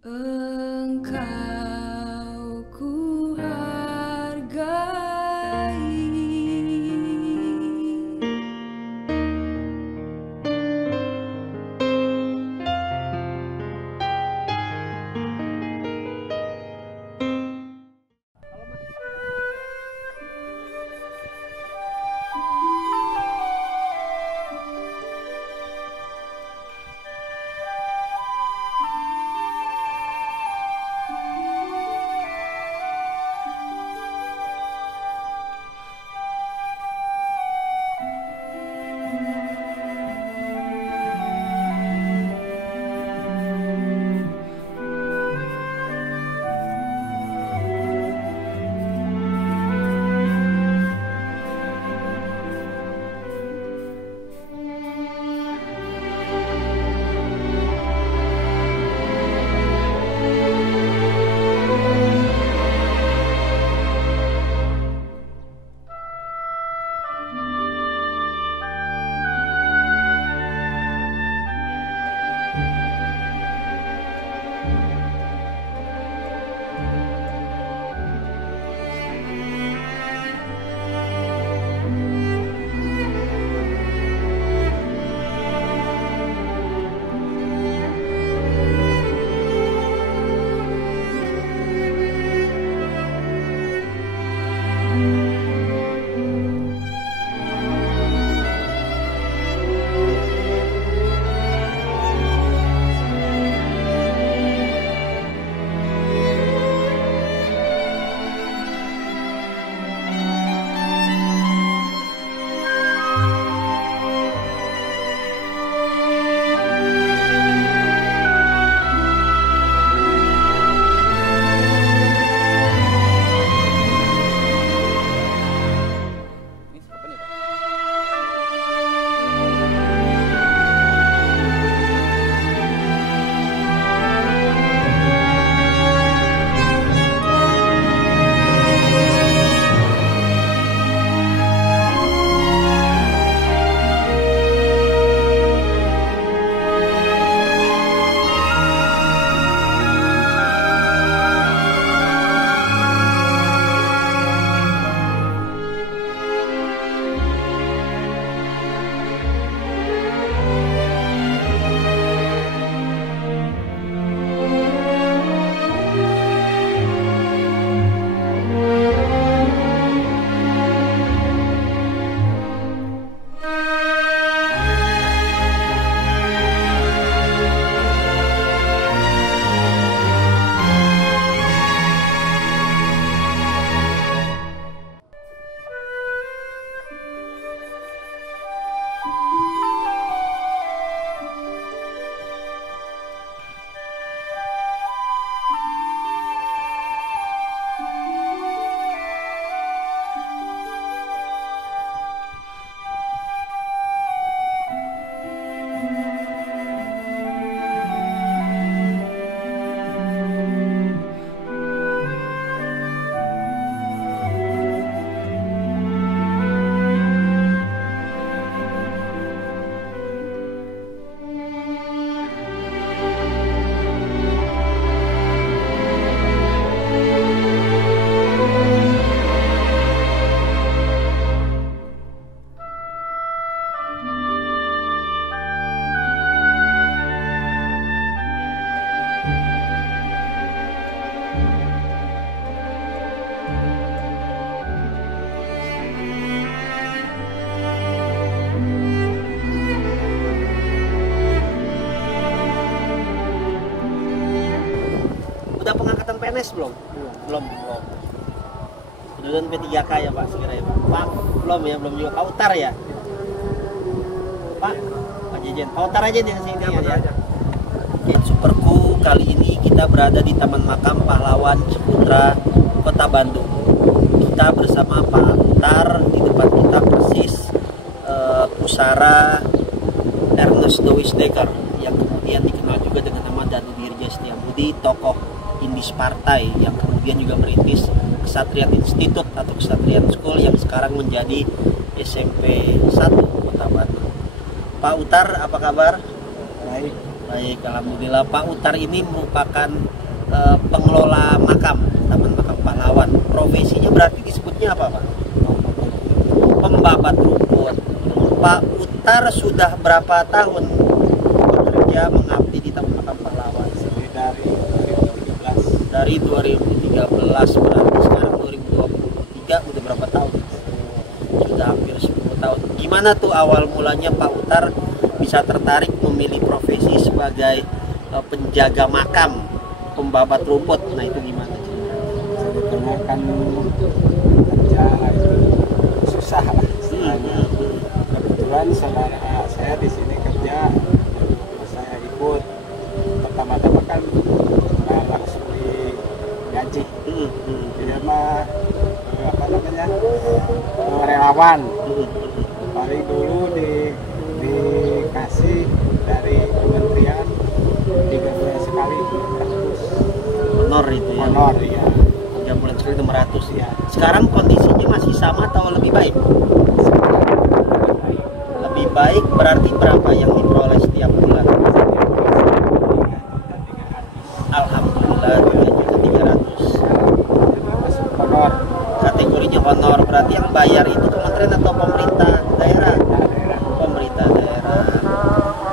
Engkau ku hargai. Udah pengangkatan PNS belum? Belum. Kemudian P3K ya Pak segera ya Pak? Belum ya, belum juga. Pak Utar ya? Pak Jejen, Pak Utar aja di sini ya. Oke, Superku kali ini kita berada di Taman Makam Pahlawan Ciputra, Kota Bandung. Kita bersama Pak Utar, di depan kita persis Pusara Ernest Dowisdekker yang kemudian dikenal juga dengan nama Danu Dirja Setiabudi, tokoh Indis Partai yang kemudian juga merintis Kesatrian Institute atau Kesatrian School yang sekarang menjadi SMP 1 Kota Bandung. Pak Utar, apa kabar? Baik. Baik, alhamdulillah. Pak Utar ini merupakan pengelola makam, Taman Makam Pahlawan. Profesinya berarti disebutnya apa, Pak? Pembabat rumput. Pak Utar sudah berapa tahun bekerja mengabdi di Taman Makam Pahlawan? Dari 2013, berarti sekarang 2023, udah berapa tahun? Sudah hampir 10 tahun. Gimana tuh awal mulanya Pak Utar bisa tertarik memilih profesi sebagai penjaga makam, pembabat rumput? Nah, itu gimana? Sebetulnya kan kerja itu susah lah istilahnya. Kebetulan saudara saya di sini kerja, saya ikut. Pertama-tama kan langsung digaji. Dia mah apa namanya, relawan. Paling dulu dikasih dari kementerian 3 bulan sekali 600 Honor itu ya? honor ya. 3 bulan sekali 600 Ya. Sekarang kondisinya masih sama atau lebih baik? Lebih baik, berarti berapa yang diperoleh setiap bulan? Alhamdulillah 3.300.000. Masuk honor Kategorinya honor, berarti yang bayar itu kementerian atau pemerintah daerah? daerah. Pemerintah daerah.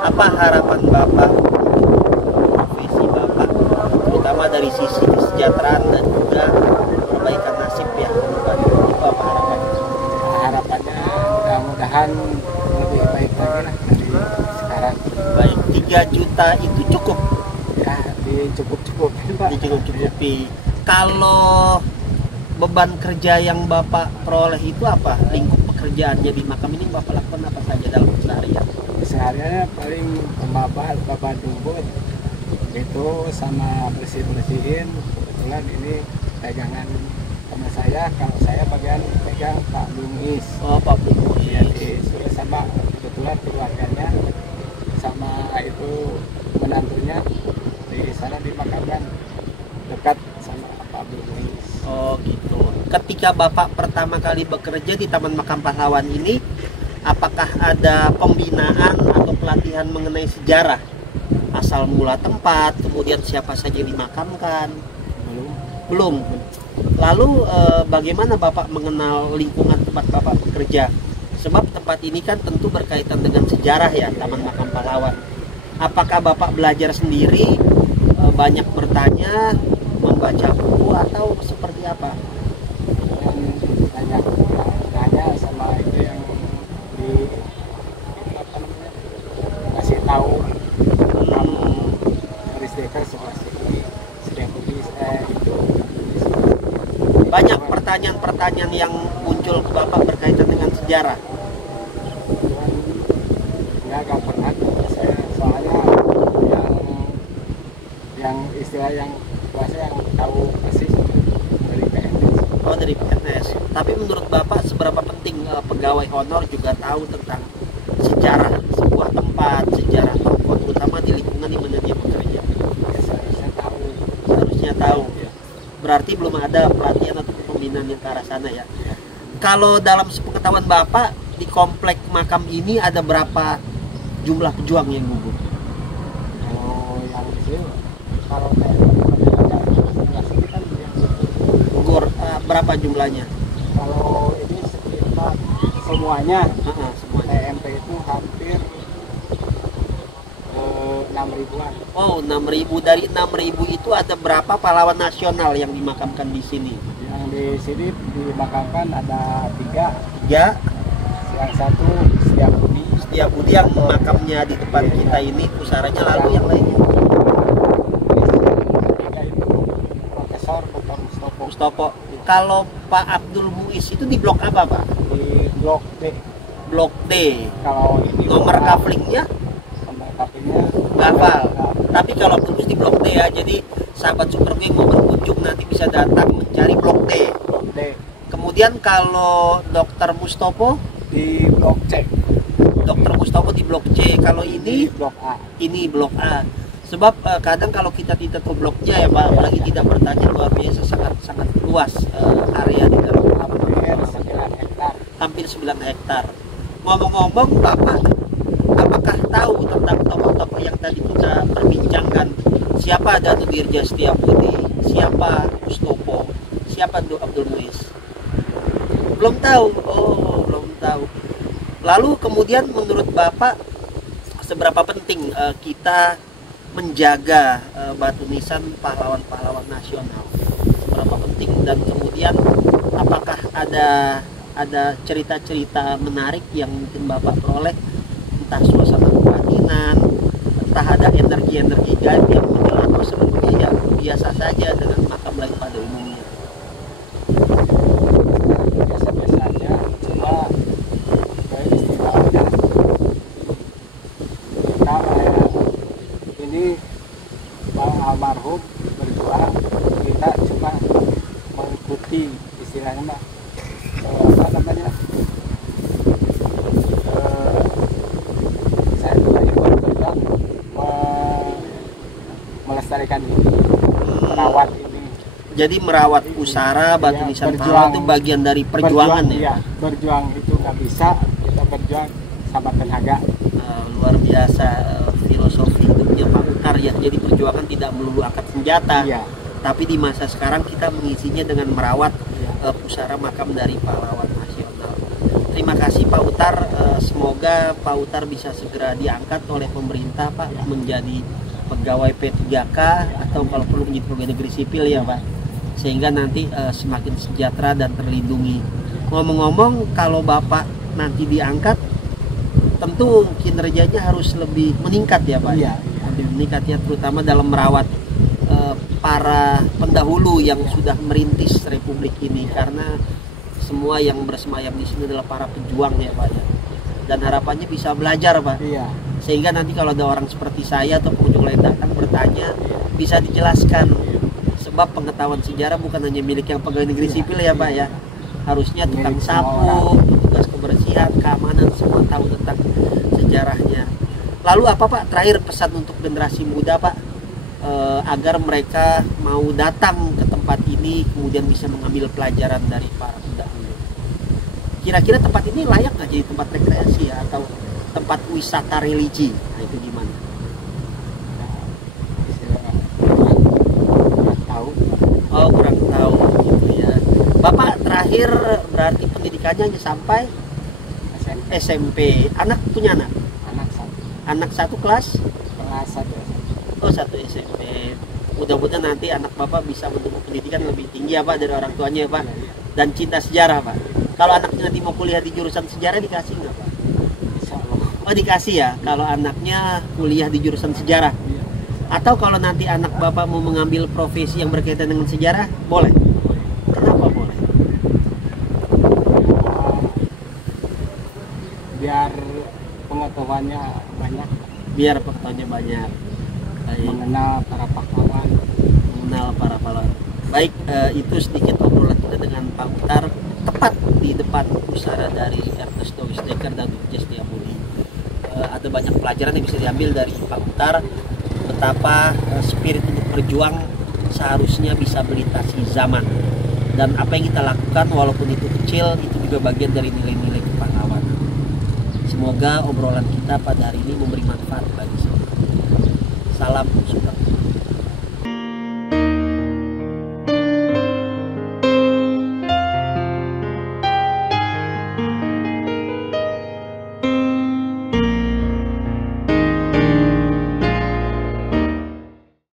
Apa harapan Bapak, profesi Bapak, terutama dari sisi kesejahteraan dan juga perbaikan nasib ya? Itu apa harapan? Harapannya mudah-mudahan lebih baik lagi lah dari sekarang. Baik, 3 juta itu cukup? Ya, dicukup-cukupin Pak. Dicukup-cukupi. Kalau beban kerja yang Bapak peroleh itu apa? Lingkup pekerjaannya di makam ini Bapak lakukan apa saja dalam keseharian? Sehariannya paling babat rumput itu sama bersihin. Kebetulan ini pegangan sama saya, kalau saya bagian pegang Pak Bungis. Oh, Pak Bungis. Ya, disuruh sama kebetulan keluarganya sama itu menantunya di sana dimakamkan dekat sama Pak Bungis. Oh gitu. Ketika Bapak pertama kali bekerja di Taman Makam Pahlawan ini, apakah ada pembinaan atau pelatihan mengenai sejarah? Asal mula tempat, kemudian siapa saja yang dimakamkan? Belum. Lalu bagaimana Bapak mengenal lingkungan tempat Bapak bekerja? Sebab tempat ini kan tentu berkaitan dengan sejarah ya, Taman Makam Pahlawan. Apakah Bapak belajar sendiri, banyak bertanya, membaca buku, atau seperti apa? Yang banyak nanya sama itu yang di apa namanya, kasih tahu tentang Risdeka seperti ini, itu Banyak pertanyaan-pertanyaan yang muncul ke Bapak berkaitan dengan sejarah. nggak pernah saya, soalnya yang istilah yang kuasa yang tahu persis dari PNS. Oh, dari PNS. Tapi menurut Bapak seberapa penting pegawai honor juga tahu tentang sejarah sebuah tempat, sejarah tempat, terutama di lingkungan di mana dia bekerja? Ya, seharusnya tahu. Seharusnya tahu. Ya. Berarti belum ada pelatihan atau pembinaan yang ke arah sana ya. Kalau dalam sepengetahuan Bapak, di komplek makam ini ada berapa jumlah pejuang yang gugur? Kalau yang kecil, kalau masing-masing kan yang Gugur berapa jumlahnya? kalau ini sekitar semuanya Semuanya. TMP itu hampir 6.000-an. Oh, 6.000. Dari 6.000 itu ada berapa pahlawan nasional yang dimakamkan di sini? Yang di sini dimakamkan ada 3. Ya, Yang satu Setiabudi. Setiabudi yang makamnya di depan kita ini, pusaranya, lalu yang lainnya. Tiga itu Profesor Dr. Mustopo Mustopo. Kalau Pak Abdul Muiz itu di blok apa, Pak? di Blok D. Blok D. Kalau ini Nomor Blok A, kaflingnya nomor kaflingnya nggak hafal. Tapi kalau Abdul Muiz di blok D ya, jadi sahabat Super Gang mau berkunjung nanti bisa datang mencari blok D. Blok D. Kemudian kalau Dr. Mustopo, Di Blok C. Dr. Mustopo di blok C. Kalau Di ini Blok A. blok A. Sebab kadang kalau kita tidak ke bloknya ya Pak, apalagi tidak bertanya, luar biasa sangat luas area di dalam Hampir 9 hektar. hampir 9 hektar. Ngomong-ngomong Bapak, apakah tahu tentang tokoh-tokoh yang tadi kita perbincangkan. Siapa Danu Dirja Setiabudi, siapa Mustopo, siapa Abdul Muiz? Belum tahu. Oh, belum tahu. Lalu kemudian menurut Bapak seberapa penting kita menjaga batu nisan pahlawan-pahlawan nasional? Seberapa penting, dan kemudian apakah ada cerita-cerita menarik yang mungkin Bapak peroleh, entah suasana kebatinan, entah ada energi-energi gaib yang menjelang, atau sebetulnya ya biasa saja dengan makam lain pada umumnya? Biasa-biasa aja, cuma kayak istilahnya kita kayak ini Bang almarhum berjuang, kita cuma mengikuti istilahnya mah apa namanya, saya juga ikut berjuang melestarikan ini, merawat ini. Jadi merawat pusara batu Ya, nisan berjuang. pahlawan itu bagian dari perjuangan ya? Iya, berjuang itu nggak bisa, kita berjuang sama tenaga. Luar biasa filosofi hidupnya Pak Utar ya. Jadi perjuangan tidak melulu angkat senjata, Iya, tapi di masa sekarang kita mengisinya dengan merawat iya. pusara makam dari pahlawan nasional. Terima kasih Pak Utar. Semoga Pak Utar bisa segera diangkat oleh pemerintah Pak menjadi pegawai P3K atau kalau perlu menjadi pegawai negeri sipil ya Pak, sehingga nanti semakin sejahtera dan terlindungi. Ngomong-ngomong, kalau Bapak nanti diangkat, tentu kinerjanya harus lebih meningkat ya Pak. Iya, Lebih meningkat ya, terutama dalam merawat para pendahulu yang sudah merintis Republik ini, karena semua yang bersemayam di sini adalah para pejuang ya Pak ya. Dan harapannya bisa belajar Pak, Iya, sehingga nanti kalau ada orang seperti saya atau pengunjung lain datang bertanya, bisa dijelaskan. Sebab pengetahuan sejarah bukan hanya milik yang pegawai negeri sipil ya Pak ya, harusnya tukang Milik semua sapu, petugas kebersihan, keamanan, semua tahu tentang sejarahnya. Lalu apa Pak terakhir pesan untuk generasi muda Pak, agar mereka mau datang ke tempat ini kemudian bisa mengambil pelajaran dari para pendahulu? Kira-kira tempat ini layak nggak jadi tempat rekreasi ya, atau tempat wisata religi? Nah itu gimana? istilahnya kurang tahu. Oh kurang tahu gitu ya. Bapak terakhir berarti pendidikannya hanya sampai SMP, SMP. Anak punya anak? anak satu, Anak satu kelas? kelas satu. Oh satu SMP. Mudah-mudahan nanti anak Bapak bisa menempuh pendidikan lebih tinggi ya Pak dari orang tuanya ya Pak. Dan cinta sejarah Pak. Kalau anaknya nanti mau kuliah di jurusan sejarah dikasih nggak Pak? Insya Allah. Oh dikasih ya, kalau anaknya kuliah di jurusan sejarah. Iya. Atau kalau nanti anak Bapak mau mengambil profesi yang berkaitan dengan sejarah, boleh? Kenapa boleh? Biar pengetahuannya banyak, Biar pengetahuannya banyak. Baik, mengenal para pahlawan. mengenal para pahlawan. Baik, itu sedikit obrolan kita dengan Pak Utar, tepat di depan pusara dari Ernesto Wisdeker dan Dirja Setiabudi. Ada banyak pelajaran yang bisa diambil dari Pak Utar, betapa spirit untuk berjuang seharusnya bisa melintasi zaman, dan apa yang kita lakukan walaupun itu kecil itu juga bagian dari nilai-nilai kepahlawanan. Semoga obrolan kita pada hari ini memberi manfaat bagi semua. Salam super.